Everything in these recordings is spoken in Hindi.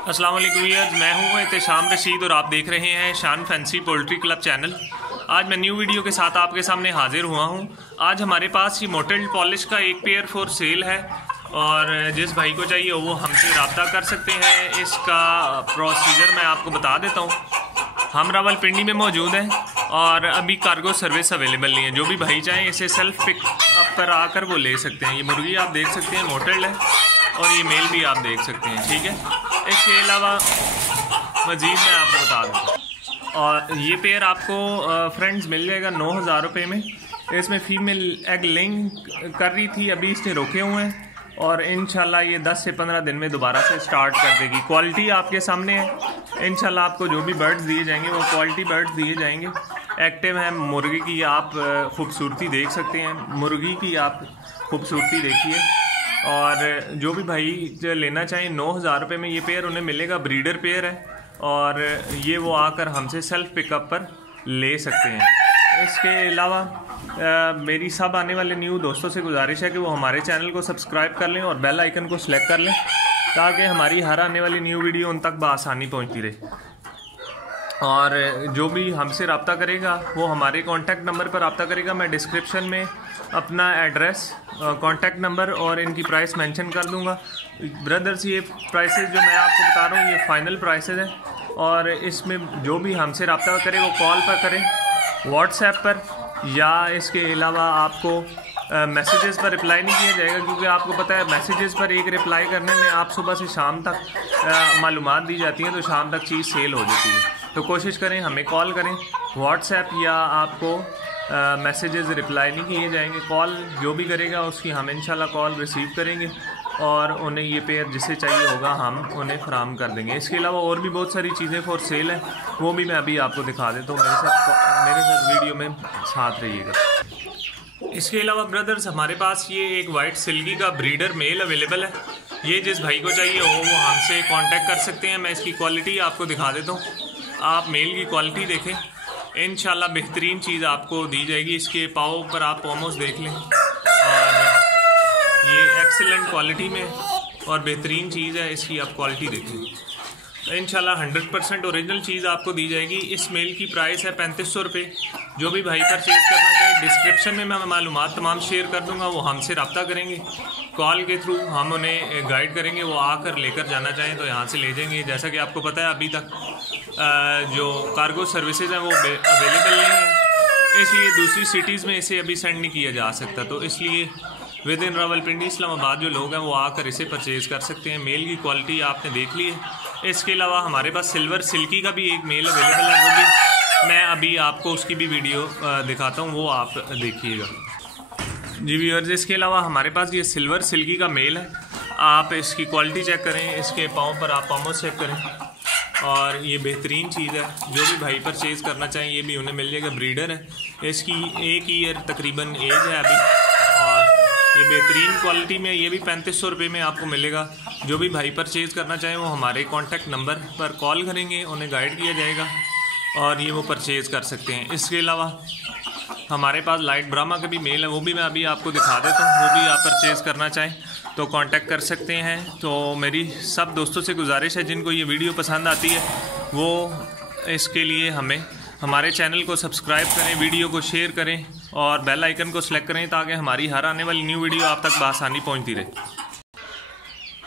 अस्सलाम वालेकुम व्यूअर्स, मैं हूं एहतशाम रशीद और आप देख रहे हैं शान फैंसी पोल्ट्री क्लब चैनल। आज मैं न्यू वीडियो के साथ आपके सामने हाजिर हुआ हूं। आज हमारे पास ये मोटेल पॉलिश का एक पेयर फॉर सेल है और जिस भाई को चाहिए वो हमसे रब्ता कर सकते हैं। इसका प्रोसीजर मैं आपको बता देता हूँ। हम रावलपिंडी में मौजूद हैं और अभी कार्गो सर्विस अवेलेबल नहीं है। जो भी भाई चाहें इसे सेल्फ पिक अप पर आकर वो ले सकते हैं। ये मुर्गी आप देख सकते हैं मोटेल है और ये मेल भी आप देख सकते हैं, ठीक है। इसके अलावा मज़ीद मैं आपको बता दूँ, और ये पेयर आपको फ्रेंड्स मिल जाएगा 9,000 रुपये में। इसमें फ़ीमेल एग लेइंग कर रही थी, अभी इसने रोके हुए हैं और इंशाल्लाह ये 10 से 15 दिन में दोबारा से स्टार्ट कर देगी। क्वालिटी आपके सामने है। इंशाल्लाह आपको जो भी बर्ड्स दिए जाएंगे वो क्वालिटी बर्ड्स दिए जाएंगे। एक्टिव है मुर्गी की, आप खूबसूरती देख सकते हैं। मुर्गी की आप खूबसूरती देखिए। और जो भी भाई जो लेना चाहें 9,000 रुपये में ये पेयर उन्हें मिलेगा। ब्रीडर पेयर है और ये वो आकर हमसे सेल्फ पिकअप पर ले सकते हैं। इसके अलावा मेरी सब आने वाले न्यू दोस्तों से गुजारिश है कि वो हमारे चैनल को सब्सक्राइब कर लें और बेल आइकन को सिलेक्ट कर लें ताकि हमारी हर आने वाली न्यू वीडियो उन तक बआसानी पहुंचती रहे। और जो भी हमसे रब्ता करेगा वो हमारे कॉन्टैक्ट नंबर पर रब्ता करेगा। मैं डिस्क्रिप्शन में अपना एड्रेस, कॉन्टैक्ट नंबर और इनकी प्राइस मेंशन कर दूंगा। ब्रदर्स, ये प्राइसेस जो मैं आपको बता रहा हूँ ये फ़ाइनल प्राइसेस हैं और इसमें जो भी हमसे रब्ता करे वो कॉल पर करें, व्हाट्सएप पर, या इसके अलावा आपको मैसेजेस पर रिप्लाई नहीं किया जाएगा क्योंकि आपको पता है मैसेजेस पर एक रिप्लाई करने में आप सुबह से शाम तक मालूमात दी जाती हैं तो शाम तक चीज़ सेल हो जाती है। तो कोशिश करें हमें कॉल करें, व्हाट्सएप या आपको मैसेजेस रिप्लाई नहीं किए जाएंगे। कॉल जो भी करेगा उसकी हम इंशाल्लाह कॉल रिसीव करेंगे और उन्हें ये पेयर जिसे चाहिए होगा हम उन्हें फराहम कर देंगे। इसके अलावा और भी बहुत सारी चीज़ें फॉर सेल हैं, वो भी मैं अभी आपको दिखा देता हूँ। मेरे साथ वीडियो में साथ रहिएगा। इसके अलावा ब्रदर्स, हमारे पास ये एक वाइट सिल्की का ब्रीडर मेल अवेलेबल है। ये जिस भाई को चाहिए हो वो हमसे कांटेक्ट कर सकते हैं। मैं इसकी क्वालिटी आपको दिखा देता हूँ। आप मेल की क्वालिटी देखें, इंशाल्लाह बेहतरीन चीज़ आपको दी जाएगी। इसके पाँव पर आप पॉमोस देख लें और ये एक्सीलेंट क्वालिटी में और बेहतरीन चीज़ है। इसकी आप क्वालिटी देखें तो इंशाल्लाह 100% ओरिजिनल चीज़ आपको दी जाएगी। इस मेल की प्राइस है 3500 रुपये। जो भी भाई परचेज करना चाहे डिस्क्रिप्शन में मैं मालूमात तमाम शेयर कर दूंगा। वो हमसे रब्ता करेंगे कॉल के थ्रू, हम उन्हें गाइड करेंगे। वो आकर लेकर जाना चाहें तो यहाँ से ले जाएंगे। जैसा कि आपको पता है अभी तक जो कार्गो सर्विसेज हैं वो अवेलेबल नहीं है, इसलिए दूसरी सिटीज़ में इसे अभी सेंड नहीं किया जा सकता। तो इसलिए विद इन रावलपिंडी इस्लामाबाद जो लोग हैं वो आकर इसे परचेज़ कर सकते हैं। मेल की क्वालिटी आपने देख ली है। इसके अलावा हमारे पास सिल्वर सिल्की का भी एक मेल अवेलेबल है, वो भी मैं अभी आपको उसकी भी वीडियो दिखाता हूँ, वो आप देखिएगा। जी व्यूअर्स, इसके अलावा हमारे पास ये सिल्वर सिल्की का मेल है। आप इसकी क्वालिटी चेक करें, इसके पाँव पर आप पॉमोस चेक करें और ये बेहतरीन चीज़ है। जो भी भाई परचेज़ करना चाहें ये भी उन्हें मिल जाएगा। ब्रीडर है, इसकी 1 ईयर तकरीबन एज है अभी और ये बेहतरीन क्वालिटी में। ये भी 3500 रुपये में आपको मिलेगा। जो भी भाई परचेज़ करना चाहें वो हमारे कॉन्टैक्ट नंबर पर कॉल करेंगे, उन्हें गाइड किया जाएगा और ये वो परचेज़ कर सकते हैं। इसके अलावा हमारे पास लाइट ब्राह्मा का भी मेल है, वो भी मैं अभी आपको दिखा देता हूँ। वो भी आप परचेज़ करना चाहें तो कांटेक्ट कर सकते हैं। तो मेरी सब दोस्तों से गुजारिश है जिनको ये वीडियो पसंद आती है वो इसके लिए हमारे चैनल को सब्सक्राइब करें, वीडियो को शेयर करें और बेल आइकन को सिलेक्ट करें ताकि हमारी हर आने वाली न्यू वीडियो आप तक बआसानी पहुंचती रहे।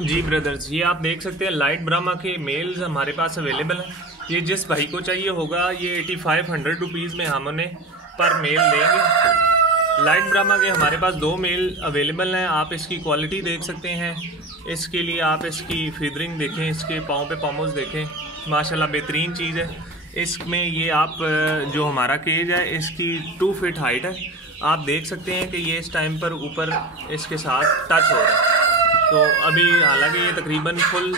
जी ब्रदर्स, ये आप देख सकते हैं लाइट ब्राह्मा के मेल्स हमारे पास अवेलेबल हैं। ये जिस भाई को चाहिए होगा ये 8500 रुपीज़ में हम उन्हें पर मेल देंगे। लाइट ब्राह्मा के हमारे पास 2 मेल अवेलेबल हैं। आप इसकी क्वालिटी देख सकते हैं। इसके लिए आप इसकी फीदरिंग देखें, इसके पाँव पे पॉमोस देखें, माशाल्लाह बेहतरीन चीज़ है। इसमें ये आप जो हमारा केज है इसकी 2 फीट हाइट है। आप देख सकते हैं कि ये इस टाइम पर ऊपर इसके साथ टच हो रहा है। तो अभी हालांकि ये तकरीबन फुल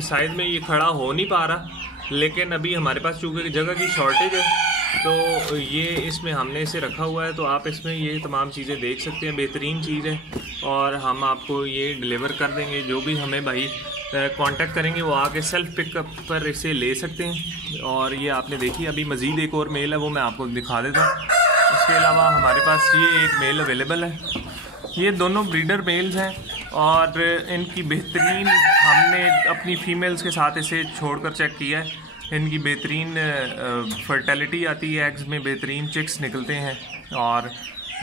साइज में ये खड़ा हो नहीं पा रहा, लेकिन अभी हमारे पास चूँकि जगह की शॉर्टेज है तो ये इसमें हमने इसे रखा हुआ है। तो आप इसमें ये तमाम चीज़ें देख सकते हैं, बेहतरीन चीज़ है और हम आपको ये डिलीवर कर देंगे। जो भी हमें भाई कांटेक्ट करेंगे वो आके सेल्फ पिकअप पर इसे ले सकते हैं। और ये आपने देखी, अभी मज़ीद एक और मेल है वो मैं आपको दिखा देता हूँ। इसके अलावा हमारे पास ये एक मेल अवेलेबल है। ये दोनों ब्रीडर मेल्स हैं और इनकी बेहतरीन, हमने अपनी फ़ीमेल्स के साथ इसे छोड़कर चेक किया है, इनकी बेहतरीन फर्टिलिटी आती है, एग्स में बेहतरीन चिक्स निकलते हैं। और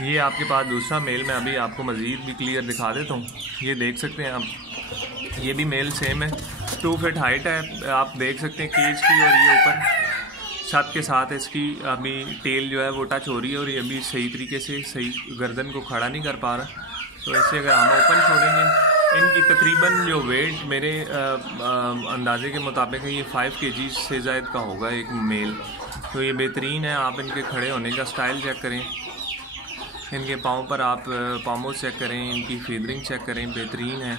ये आपके पास दूसरा मेल, मैं अभी आपको मज़ीद भी क्लियर दिखा देता हूँ। ये देख सकते हैं आप, ये भी मेल सेम है, 2 फीट हाइट है, आप देख सकते हैं केज की। और ये ऊपर छत के साथ इसकी अभी टेल जो है वो टच हो रही है, और ये अभी सही तरीके से सही गर्दन को खड़ा नहीं कर पा रहा। तो इसे अगर हम ओपन छोड़ेंगे, इनकी तकरीबन जो वेट मेरे अंदाजे के मुताबिक है, ये 5 kg से ज़ायद का होगा एक मेल। तो ये बेहतरीन है। आप इनके खड़े होने का स्टाइल चेक करें, इनके पाँव पर आप पामो चेक करें, इनकी फीदरिंग चेक करें, बेहतरीन है।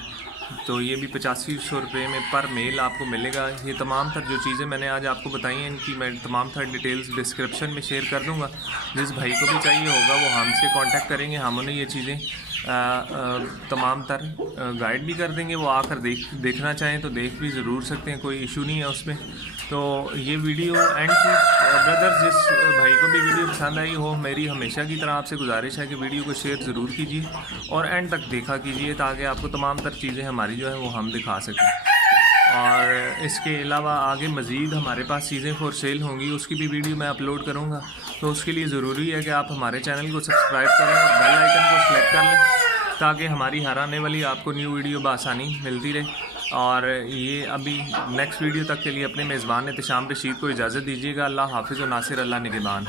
तो ये भी 8500 रुपये में पर मेल आपको मिलेगा। ये तमाम तर जो चीज़ें मैंने आज आपको बताई हैं, इनकी मैं तमाम तर डिटेल्स डिस्क्रिप्शन में शेयर कर दूंगा। जिस भाई को भी चाहिए होगा वो हमसे कांटेक्ट करेंगे, हम उन्हें ये चीज़ें तमाम तर गाइड भी कर देंगे। वो आकर देखना चाहें तो देख भी ज़रूर सकते हैं, कोई इशू नहीं है उसमें। तो ये वीडियो एंड की ब्रदर्स, जिस भाई को भी वीडियो पसंद आई हो, मेरी हमेशा की तरह आपसे गुजारिश है कि वीडियो को शेयर ज़रूर कीजिए और एंड तक देखा कीजिए, ताकि आपको तमाम तर चीज़ें हमारी जो है वो हम दिखा सकें। और इसके अलावा आगे मज़ीद हमारे पास चीज़ें फॉर सेल होंगी, उसकी भी वीडियो मैं अपलोड करूँगा। तो उसके लिए ज़रूरी है कि आप हमारे चैनल को सब्सक्राइब करें और बेल आइकन को सेलेक्ट कर लें, ताकि हमारी हर आने वाली आपको न्यू वीडियो बआसानी मिलती रहे। और ये अभी नेक्स्ट वीडियो तक के लिए अपने मेज़बान एहतिशाम रशीद को इजाज़त दीजिएगा। अल्लाह हाफिज़ व नासिर, अल्लाह निगहबान।